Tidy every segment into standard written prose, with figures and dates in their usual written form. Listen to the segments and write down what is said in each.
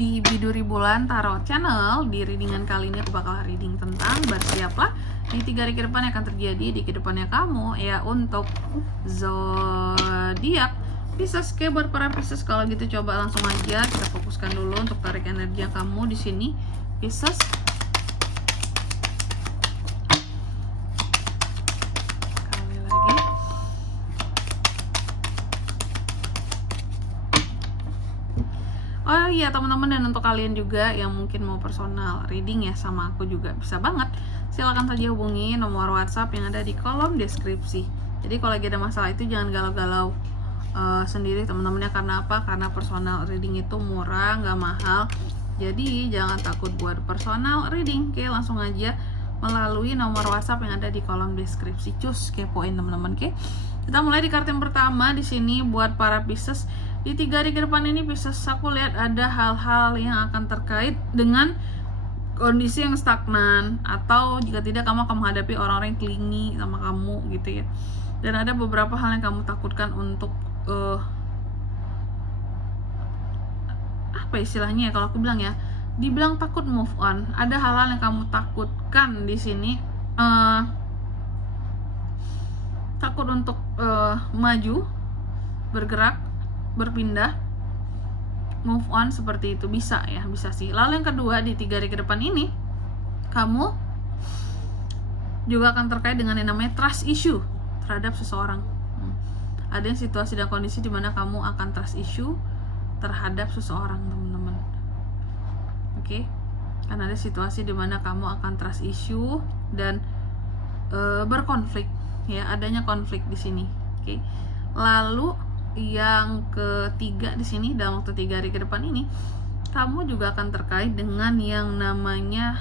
di Biduri Bulan Tarot Channel. Di readingan kali ini aku bakal reading tentang bersiaplah di 3 hari ke depan yang akan terjadi di kedepannya kamu ya untuk zodiak Pisces. Oke, buat para Pisces kalau gitu coba langsung aja kita fokuskan dulu untuk tarik energi yang kamu di sini Pisces. Oh iya teman-teman, dan untuk kalian juga yang mungkin mau personal reading ya sama aku juga bisa banget. Silahkan saja hubungi nomor WhatsApp yang ada di kolom deskripsi. Jadi kalau lagi ada masalah itu jangan galau-galau sendiri teman-temannya. Karena apa? Karena personal reading itu murah, nggak mahal. Jadi jangan takut buat personal reading. Oke, langsung aja melalui nomor WhatsApp yang ada di kolom deskripsi. Cus kepoin teman-teman. Oke, kita mulai di kartu yang pertama di sini buat para Pisces. Di 3 hari ke depan ini Pisces, aku lihat ada hal-hal yang akan terkait dengan kondisi yang stagnan, atau jika tidak kamu akan menghadapi orang-orang yang clingy sama kamu gitu ya. Dan ada beberapa hal yang kamu takutkan untuk apa istilahnya ya, kalau aku bilang ya, dibilang takut move on. Ada hal-hal yang kamu takutkan di sini, takut untuk maju, bergerak, berpindah, move on seperti itu, bisa ya, bisa sih. Lalu yang kedua, di 3 hari ke depan ini kamu juga akan terkait dengan yang namanya trust issue terhadap seseorang. Ada yang situasi dan kondisi dimana kamu akan trust issue terhadap seseorang teman-teman. Oke, kan ada situasi dimana kamu akan trust issue dan berkonflik ya, adanya konflik di sini. Oke, lalu yang ketiga di sini, dalam waktu 3 hari ke depan ini kamu juga akan terkait dengan yang namanya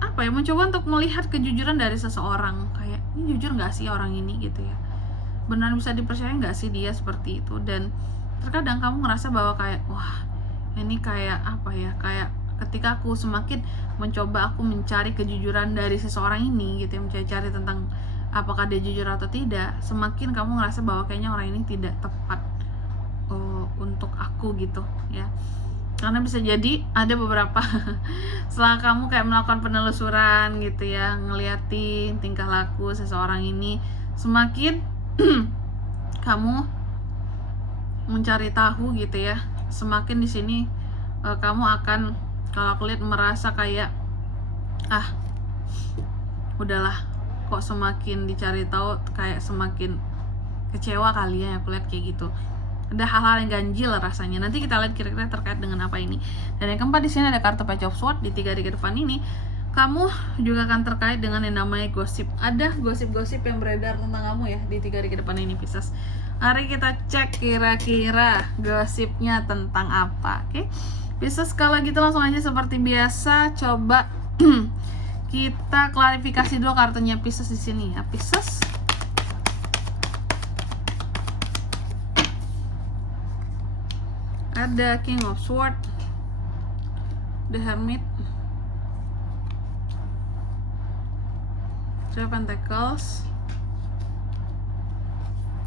apa ya, mencoba untuk melihat kejujuran dari seseorang. Kayak, ini jujur nggak sih orang ini gitu ya, benar bisa dipercaya nggak sih dia seperti itu. Dan terkadang kamu ngerasa bahwa kayak, wah ini kayak apa ya, kayak ketika aku semakin mencoba aku mencari kejujuran dari seseorang ini gitu ya, mencari tentang apakah dia jujur atau tidak, semakin kamu ngerasa bahwa kayaknya orang ini tidak tepat untuk aku gitu ya. Karena bisa jadi ada beberapa setelah kamu kayak melakukan penelusuran gitu ya, ngeliatin tingkah laku seseorang ini, semakin kamu mencari tahu gitu ya, semakin di sini kamu akan, kalau aku lihat, merasa kayak udahlah, kok semakin dicari tahu kayak semakin kecewa kali ya, aku lihat kayak gitu. Ada hal-hal yang ganjil rasanya. Nanti kita lihat kira-kira terkait dengan apa ini. Dan yang keempat di sini ada kartu Page of Swords. Di 3 hari ke depan ini kamu juga akan terkait dengan yang namanya gosip. Ada gosip-gosip yang beredar tentang kamu ya di 3 hari ke depan ini Pisces. Mari kita cek kira-kira gosipnya tentang apa. Oke, Pisces, kalau gitu langsung aja seperti biasa coba kita klarifikasi dulu kartunya Pisces di sini ya. Pisces, ada King of Swords, The Hermit, Three of Pentacles,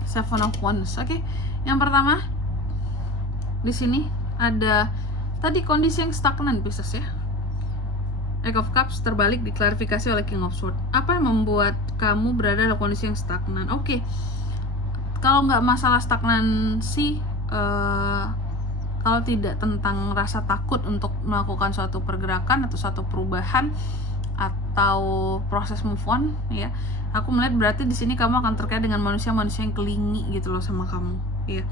Seven of Wands. Oke, yang pertama di sini ada tadi kondisi yang stagnan Pisces ya. Eight of Cups terbalik diklarifikasi oleh King of Swords. Apa yang membuat kamu berada dalam kondisi yang stagnan? Oke, kalau nggak masalah stagnan sih, kalau tidak tentang rasa takut untuk melakukan suatu pergerakan atau suatu perubahan atau proses move on ya, aku melihat berarti di sini kamu akan terkait dengan manusia-manusia yang clingy gitu loh sama kamu ya.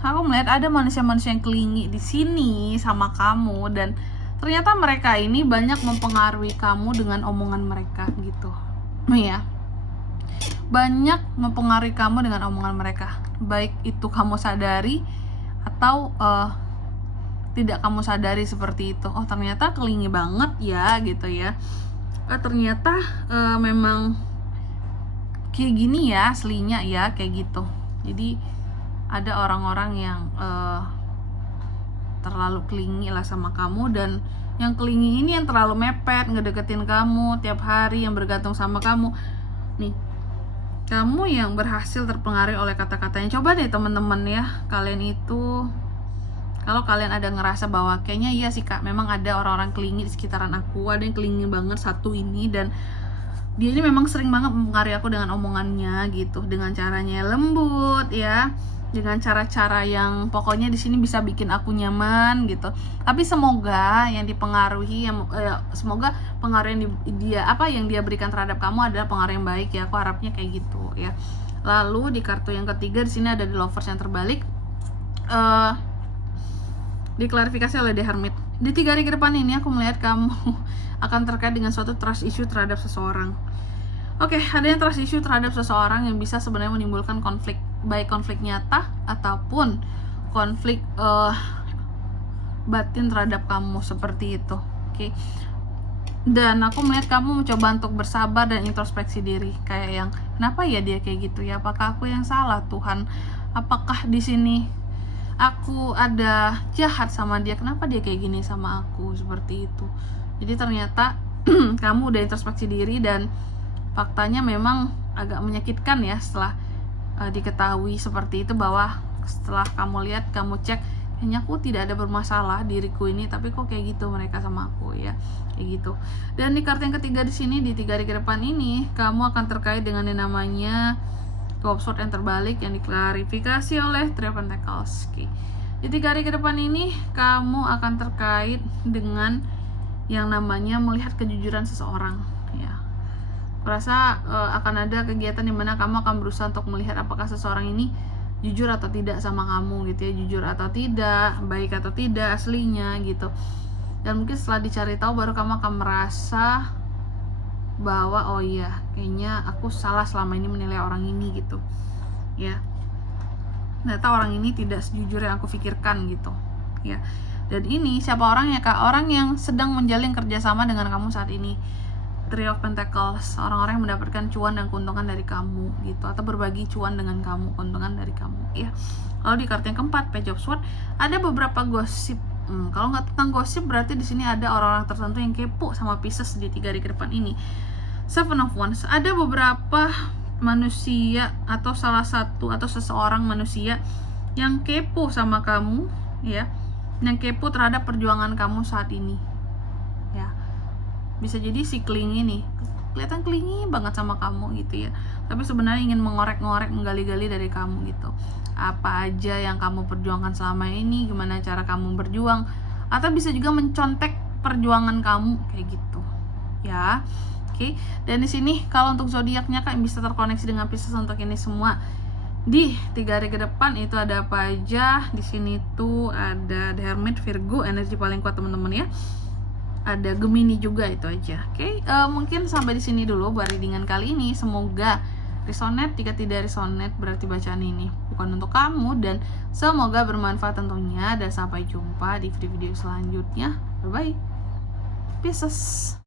Aku melihat ada manusia-manusia yang clingy di sini sama kamu, dan ternyata mereka ini banyak mempengaruhi kamu dengan omongan mereka gitu ya. Banyak mempengaruhi kamu dengan omongan mereka, baik itu kamu sadari atau tidak kamu sadari seperti itu. Oh ternyata kelingi banget ya gitu ya. Ternyata memang kayak gini ya aslinya ya, kayak gitu. Jadi ada orang-orang yang terlalu clingy lah sama kamu, dan yang clingy ini yang terlalu mepet ngedeketin kamu tiap hari, yang bergantung sama kamu nih. kamu yang berhasil terpengaruh oleh kata-katanya. Coba deh teman-teman ya, kalian itu kalau kalian ada ngerasa bahwa kayaknya iya sih kak, memang ada orang-orang clingy di sekitaran aku, ada yang clingy banget satu ini, dan dia ini memang sering banget mempengaruhi aku dengan omongannya gitu, dengan caranya lembut ya, dengan cara-cara yang pokoknya di sini bisa bikin aku nyaman gitu. Tapi semoga yang dipengaruhi, semoga pengaruh yang yang dia berikan terhadap kamu adalah pengaruh yang baik ya. Aku harapnya kayak gitu ya. Lalu di kartu yang ketiga di sini ada The Lovers yang terbalik. Diklarifikasi oleh The Hermit. Di 3 hari ke depan ini aku melihat kamu akan terkait dengan suatu trust issue terhadap seseorang. Oke, adanya trust issue terhadap seseorang yang bisa sebenarnya menimbulkan konflik, baik konflik nyata ataupun konflik batin terhadap kamu, seperti itu. Oke. Dan aku melihat kamu mencoba untuk bersabar dan introspeksi diri, kayak yang kenapa ya dia kayak gitu ya? Apakah aku yang salah, Tuhan? Apakah di sini aku ada jahat sama dia? Kenapa dia kayak gini sama aku? Seperti itu. Jadi ternyata kamu udah introspeksi diri, dan faktanya memang agak menyakitkan ya setelah diketahui seperti itu, bahwa setelah kamu lihat, kamu cek, kayaknya aku tidak ada bermasalah diriku ini, tapi kok kayak gitu mereka sama aku ya, kayak gitu. Dan di kartu yang ketiga di sini, di 3 hari ke depan ini kamu akan terkait dengan yang namanya Two of Swords yang terbalik, yang diklarifikasi oleh Three of Pentacles. Oke. Di 3 hari ke depan ini kamu akan terkait dengan yang namanya melihat kejujuran seseorang ya. Rasa akan ada kegiatan di mana kamu akan berusaha untuk melihat apakah seseorang ini jujur atau tidak sama kamu gitu ya, jujur atau tidak, baik atau tidak aslinya gitu. Dan mungkin setelah dicari tahu baru kamu akan merasa bahwa oh iya, kayaknya aku salah selama ini menilai orang ini gitu ya. Ternyata orang ini tidak sejujur yang aku pikirkan gitu ya. Dan ini siapa orangnya kak? Orang yang sedang menjalin kerjasama dengan kamu saat ini. Three of Pentacles, orang-orang yang mendapatkan cuan dan keuntungan dari kamu gitu, atau berbagi cuan dengan kamu, keuntungan dari kamu ya. Lalu di kartu yang keempat, Page of Swords, ada beberapa gosip. Kalau nggak tentang gosip, berarti di sini ada orang-orang tertentu yang kepo sama Pisces di 3 hari ke depan ini. Seven of Wands, ada beberapa manusia atau salah satu atau seseorang manusia yang kepo sama kamu ya, yang kepo terhadap perjuangan kamu saat ini ya. Bisa jadi si clingy nih, kelihatan clingy banget sama kamu gitu ya, tapi sebenarnya ingin mengorek-ngorek, menggali-gali dari kamu gitu, apa aja yang kamu perjuangkan selama ini, gimana cara kamu berjuang, atau bisa juga mencontek perjuangan kamu kayak gitu ya. Oke. Dan di sini kalau untuk zodiaknya kak yang bisa terkoneksi dengan Pisces untuk ini semua di 3 hari ke depan itu ada apa aja? Di sini tuh ada The Hermit, Virgo, energi paling kuat teman-teman ya. Ada Gemini juga, itu aja. Oke, mungkin sampai di sini dulu buat readingan kali ini. Semoga resonate. Jika tidak resonate berarti bacaan ini bukan untuk kamu, dan semoga bermanfaat tentunya. Dan sampai jumpa di video-video selanjutnya. Bye bye. Pisces.